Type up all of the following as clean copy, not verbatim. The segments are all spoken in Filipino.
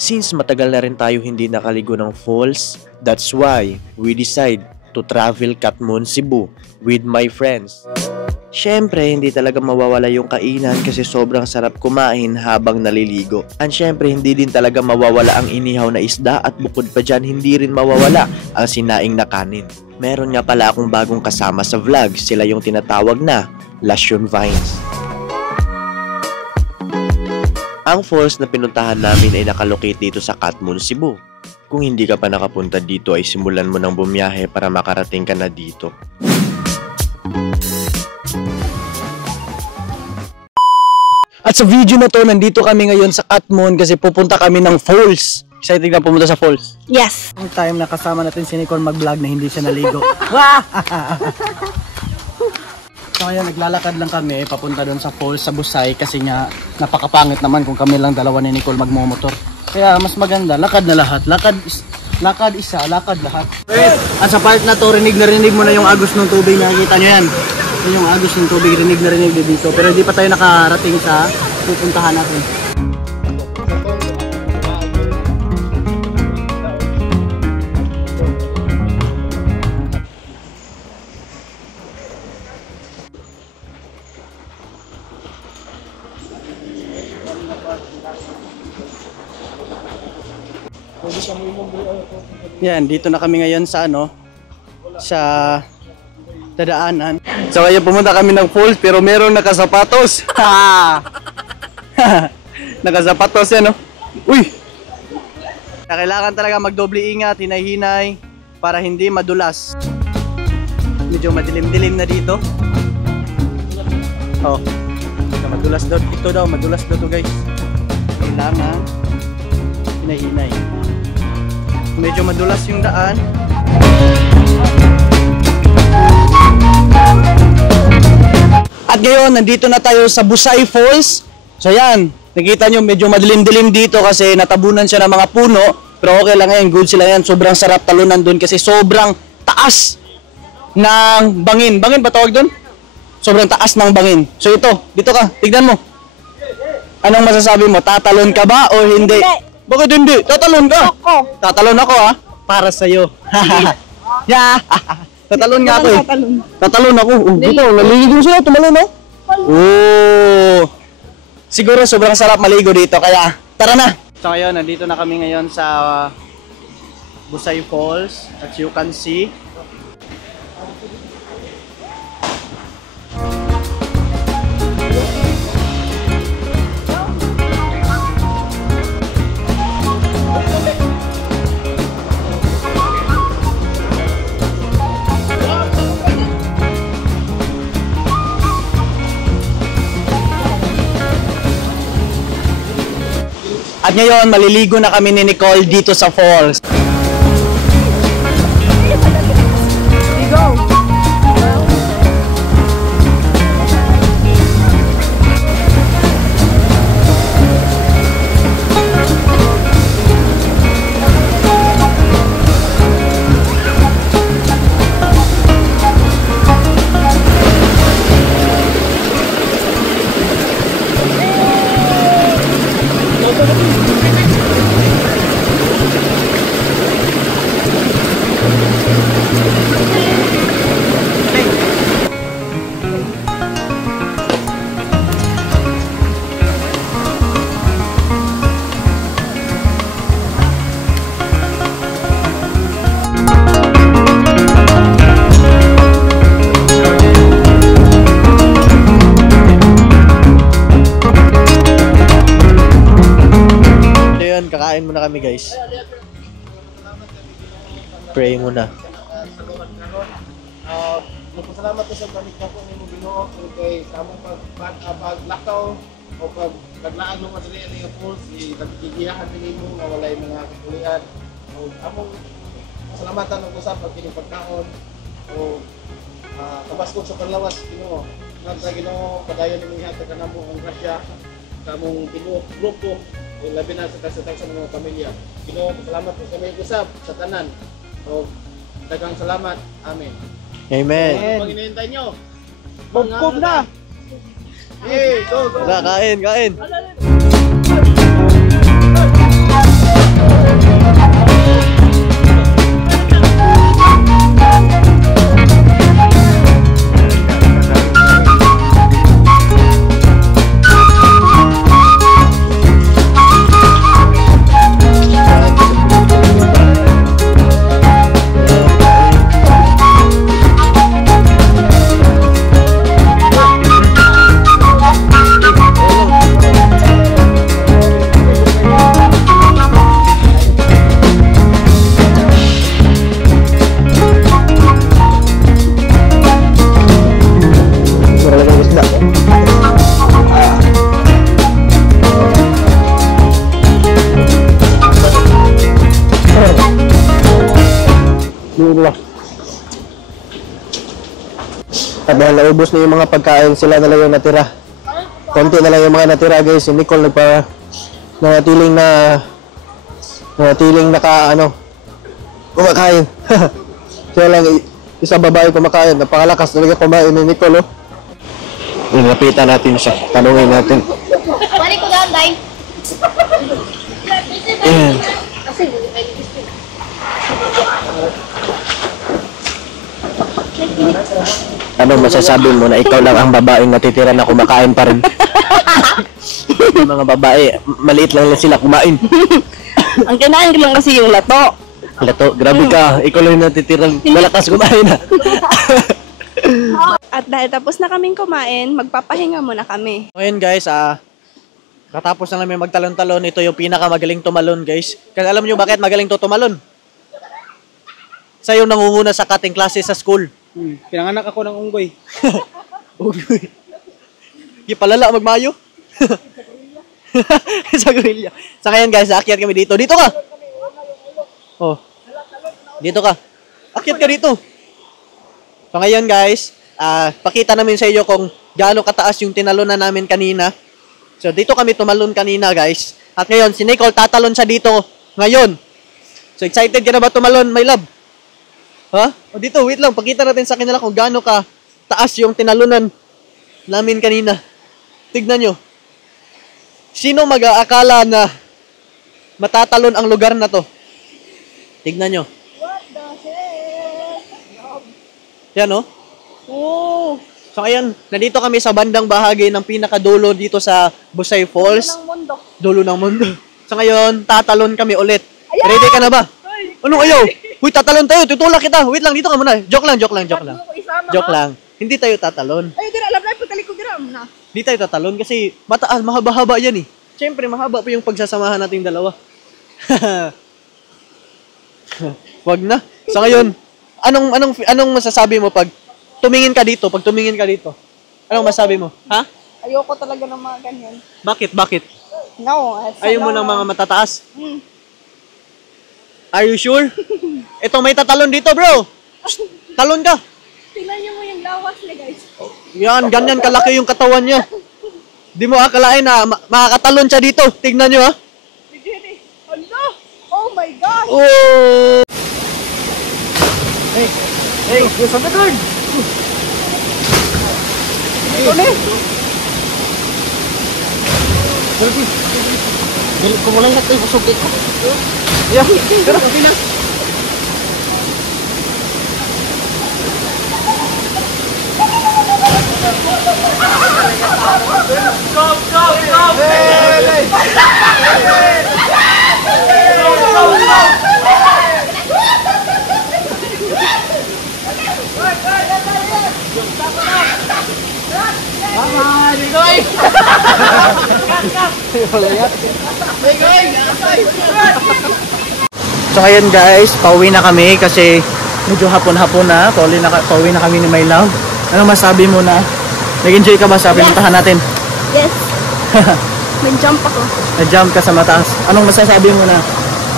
Since matagal na rin tayo hindi nakaligo ng falls, that's why we decide to travel Katmon, Cebu with my friends. Syempre, hindi talaga mawawala yung kainan kasi sobrang sarap kumain habang naliligo. And syempre, hindi din talaga mawawala ang inihaw na isda at bukod pa dyan, hindi rin mawawala ang sinaing na kanin. Meron nga pala akong bagong kasama sa vlog, sila yung tinatawag na Lasyon Vines. Ang falls na pinuntahan namin ay nakalocate dito sa Katmon, Cebu. Kung hindi ka pa nakapunta dito ay simulan mo ng bumiyahe para makarating ka na dito. At sa video na to, nandito kami ngayon sa Katmon kasi pupunta kami ng falls. Excited na pumunta sa falls? Yes! Ang time na kasama natin si Nicole mag-vlog na hindi siya naligo. So ngayon, naglalakad lang kami papunta doon sa falls sa Busay kasi nga napakapangit naman kung kami lang dalawa ni Nicole magmumotor. Kaya mas maganda, lakad na lahat. Lakad isa, lakad lahat. At sa part na to, rinig na rinig mo na yung agos ng tubig. Nakikita nyo yan. Yun yung agos ng tubig, rinig na rinig dito. Pero hindi pa tayo nakarating sa pupuntahan natin. Yan, dito na kami ngayon sa sa dadaanan. So ngayon pumunta kami ng falls pero merong nakasapatos. Nakasapatos yan, Uy! Kailangan talaga magdoble ingat, hinay-hinay para hindi madulas. Medyo madilim-dilim na dito. Oh. Madulas daw ito daw, madulas daw to, guys. Kailangan hinay-hinay. Medyo madulas yung daan. At ngayon, nandito na tayo sa Busay Falls. So yan, nakita nyo medyo madilim-dilim dito kasi natabunan siya ng mga puno. Pero okay lang yan, good sila yan. Sobrang sarap talunan dun kasi sobrang taas ng bangin. Bangin ba tawag dun? Sobrang taas ng bangin. So ito, dito ka, tignan mo. Anong masasabi mo? Tatalon ka ba o hindi? Bakit hindi? Tatalon ka? Tatalon ako, para sa'yo. Yeah. Tatalon nga ako eh. Tatalon ako. Dito, naligo sila, tumalon Siguro sobrang sarap maligo dito, kaya tara na. So ngayon, nandito na kami ngayon sa Busay Falls. As you can see. At ngayon, maliligo na kami ni Nicole dito sa falls. Kakain muna kami, guys. Pray muna. Salamat sa balik na po nimo Ginoo kay samong paglakaw o paglaag ng madali ang falls igigiyahan nimo nga walay mga kapulian o among salamatan og usab pag kini pagkaon o kabaskog sa panlawas Ginoo nga Ginoo padayon nimo ihatag kanamo ang grasya sa among tinuod grupo o labi na sa kasatag sa mga pamilya. Ginoo, salamat po sa may usab sa tanan o daghang salamat. Amen. Amen. Ano pang hinihintay nyo? Bugkog na! Hey, go, go! Kain. At dahil naubos na yung mga pagkain, sila na lang yung natira. Konti na lang yung mga natira guys. Si Nicole nanatiling kumakain. Siya lang isa babae kumakain. Napakalakas talaga kumain ni Nicole. Nilapitan natin siya. Tanungin natin. Balik ko lang, Day. Ayan. Ano masasabi mo na ikaw lang ang babaeng natitira na kumakain pa rin? Yung mga babae, maliit lang sila kumain. Ang kinain ko lang kasi yung lato. Lato, grabe ka. Ikaw lang yung natitirang malakas kumain na. At dahil tapos na kaming kumain, magpapahinga muna kami. Ngayon guys, katapos na namin magtalon-talon, ito yung pinakamagaling tumalon guys. Kasi alam nyo bakit magaling to tumalon? Sa yung nangunguna sa cutting classes sa school. Pinanganak ako ng unggoy. Unggoy. Ipalala magmayo. Sa gorilla. Sa ngayon guys, aakyat kami dito. Dito ka! Oh. Dito ka. Akyat ka dito. So ngayon guys, pakita namin sa inyo kung gaano kataas yung tinalonan namin kanina. So dito kami tumalon kanina guys. At ngayon, si Nicole tatalon siya dito ngayon. So excited ka na ba tumalon, my love? Ha? O dito, wait lang. Pakita natin sa kanila kung gaano ka taas yung tinalunan namin kanina. Tignan nyo. Sino mag-aakala na matatalon ang lugar na to? Tignan nyo. What the heck? Yan o. Oh, So ayan, nandito kami sa bandang bahagi ng pinakadulo dito sa Busay Falls. ng mundo. Dulo ng mundo. So ngayon, tatalon kami ulit. Ready ka na ba? Anong ayaw? Uy, tatalon tayo. Tutulak kita. Wait lang, dito ka muna. Joke lang. Joke lang. Hindi tayo tatalon. Ay, dira, alam na, pagtalik ko dira na. Hindi tayo tatalon kasi mataas, mahaba-haba yan eh. Siyempre, mahaba pa yung pagsasamahan nating dalawa. Wag na. So ngayon, anong masasabi mo pag tumingin ka dito? Anong masasabi mo? Ha? Ayoko talaga ng mga ganyan. Bakit? No, Ayaw mo ng mga matataas? Are you sure? Ito, may tatalon dito, bro. Talon ka. Tingnan niyo mo yung lawas niya, guys. Yan, ganyan kalaki yung katawan niya. Di mo akalain na makakatalon siya dito. Tignan nyo, ha? Hala! Oh my God! Oh! Hey, sa guard! Ito na Dili ko mo lang natin busog ko. Yeah, pero pinas. So ngayon guys, pauwi na kami kasi medyo hapon-hapon na. Pauwi na kami ni My Love. Ano masabi mo na? Nag-enjoy ka ba sa pinuntahan natin? Yes. Nag-jump ako. Na-jump ka sa mataas. Anong masasabi mo na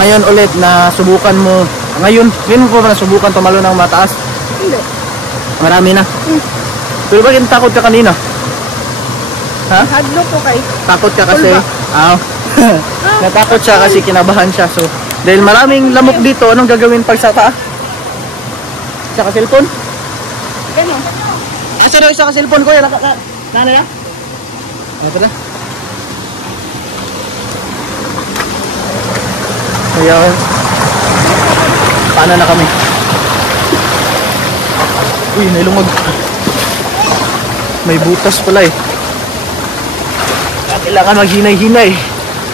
ngayon ulit na subukan mo? Ngayon mo pa ba nasubukan tumalo ng mataas? Hindi. Marami na. Pero bakit takot ka kanina? Ha? Hadlo po kay. Takot ka kasi? Natakot siya kasi kinabahan siya. So, dahil maraming lamok dito, anong gagawin pag sa taas? Isa ka cellphone? Gano'n. Asa daw isa ka cellphone ko? Nana na? Ito na. Ayan. Paano na kami? Uy, nailungag. May butas pala eh. Kailangan maghinay-hinay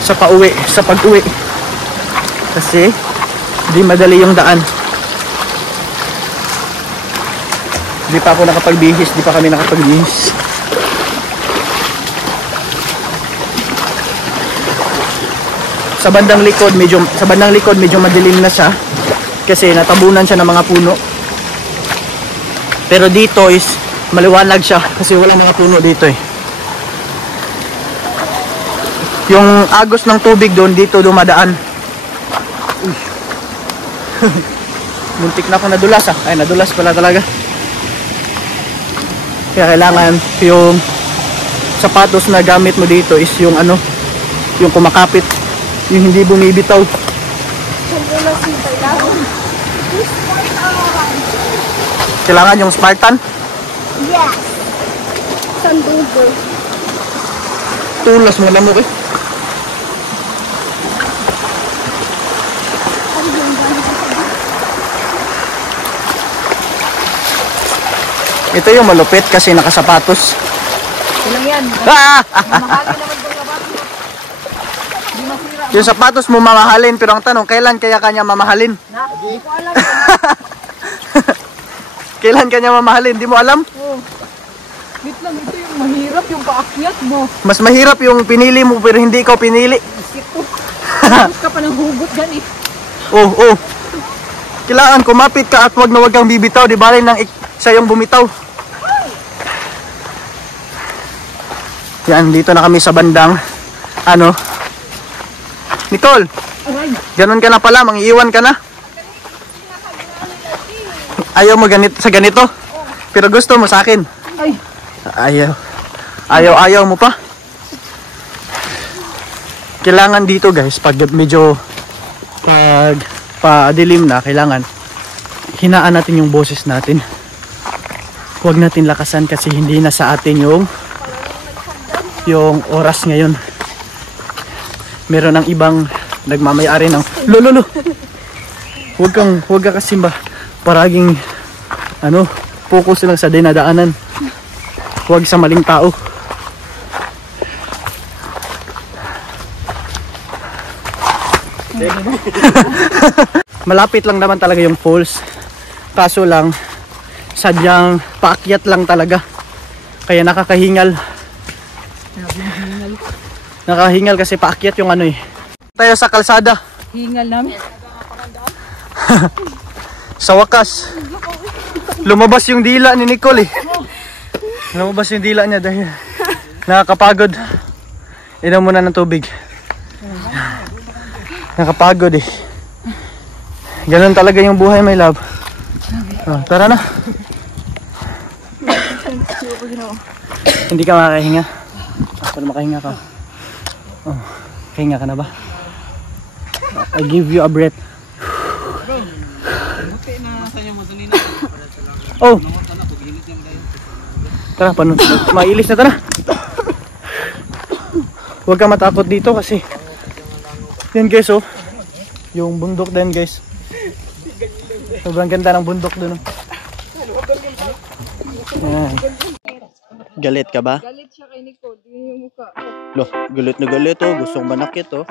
sa pag-uwi. Kasi di madali yung daan. Di pa kami nakapagbihis. Sa bandang likod medyo madilim na siya kasi natabunan siya ng mga puno. Pero dito is maliwanag siya kasi wala mga puno dito eh. Yung agos ng tubig doon dito dumadaan. Uy. Muntik na ako nadulas ah. Ay, nadulas pala talaga. Kaya kailangan yung sapatos na gamit mo dito is yung ano, yung kumakapit, yung hindi bumibitaw. Kailangan yung Spartan? Yes. Sandugo. Tulas mo lang mo eh. Ito yung malupit kasi nakasapatos. Ilang yan? Ah! Mamahali naman itong sapatos. Di masira. Yung sapatos mo mamahalin, pero ang tanong, kailan kaya kanya mamahalin? Hindi ko alam. Kailan kanya mamahalin? Di mo alam? Wait lang, ito yung mahirap yung paakyat mo. Mas mahirap yung pinili mo pero hindi ikaw pinili. Ito. Tapos ka pa ng hugot dyan eh. Oh, oh. Kailangan kumapit ka at wag na wag kang bibitaw, di ba rin nang siya yung bumitaw. Yan, dito na kami sa bandang ano. Nicole, ganun ka na pala, mangiiwan ka na. Ayaw mo ganito sa ganito? Pero gusto mo sa akin? Ayaw mo pa? Kailangan dito guys, pag medyo padilim na, kailangan hinaan natin yung boses natin. Huwag natin lakasan kasi hindi na sa atin yung oras ngayon. Meron ng ibang nagmamayari ng lolo. Huwag ka kasi paraging ano, focus lang sa dinadaanan. Huwag sa maling tao. Malapit lang naman talaga yung falls. Kaso lang sadyang paakyat lang talaga. Kaya nakakahingal. Nakahingal kasi paakyat yung ano eh. Tayo sa kalsada. Hingal namin. Sa wakas, lumabas yung dila ni Nicole eh. Lumabas yung dila niya dahil nakakapagod. Inom muna ng tubig. Nakapagod eh. Ganun talaga yung buhay, my love. Oh, tara na. Hindi ka makakahinga. Para makahinga ka. Oh, kahinga ka na ba? I give you a breath. Oh. Tara, mailis na, tara. Huwag ka matakot dito kasi yan guys, oh. Yung bundok din guys. Sobrang ganda ng bundok dun, oh. Ayan. Galit ka ba? Galit siya kay Nicole. Yun yung mukha. Loh, galit na galit, oh. Gustong manakit, oh.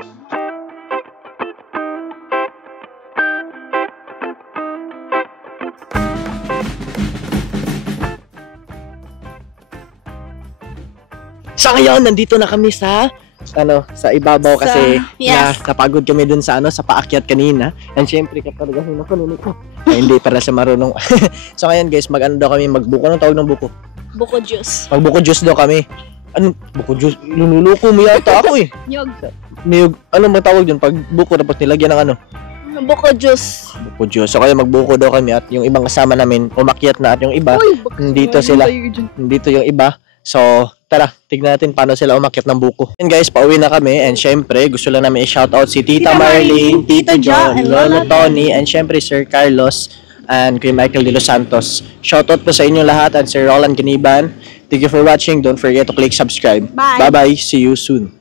So ngayon, nandito na kami sa ibabaw kasi yes. napagod kami dun sa sa paakyat kanina. And syempre kapargahin ako nito. Hindi para sa marunong. So ngayon guys, daw kami magbuko. Anong tawag ng buko? Buko juice. Magbuko juice daw kami. Ano? Buko juice? Lululuko mo yata ako eh. Nyog. Niyog. Ano ba tawag dun? Pag buko tapos nilagyan ng ano? Buko juice. Buko juice. So kaya magbuko daw kami at yung ibang kasama namin umakyat na at yung iba nandito sila. Nandito yung iba. So, tara, tignan natin paano sila umakyat ng buko. And guys, pauwi na kami. And syempre, gusto lang namin i-shoutout si Tita Marlene, Tita John, Lolo Tony, and syempre Sir Carlos and Kuya Michael de los Santos. Shoutout po sa inyo lahat and Sir Roland Caniban. Thank you for watching. Don't forget to click subscribe. Bye. Bye-bye. See you soon.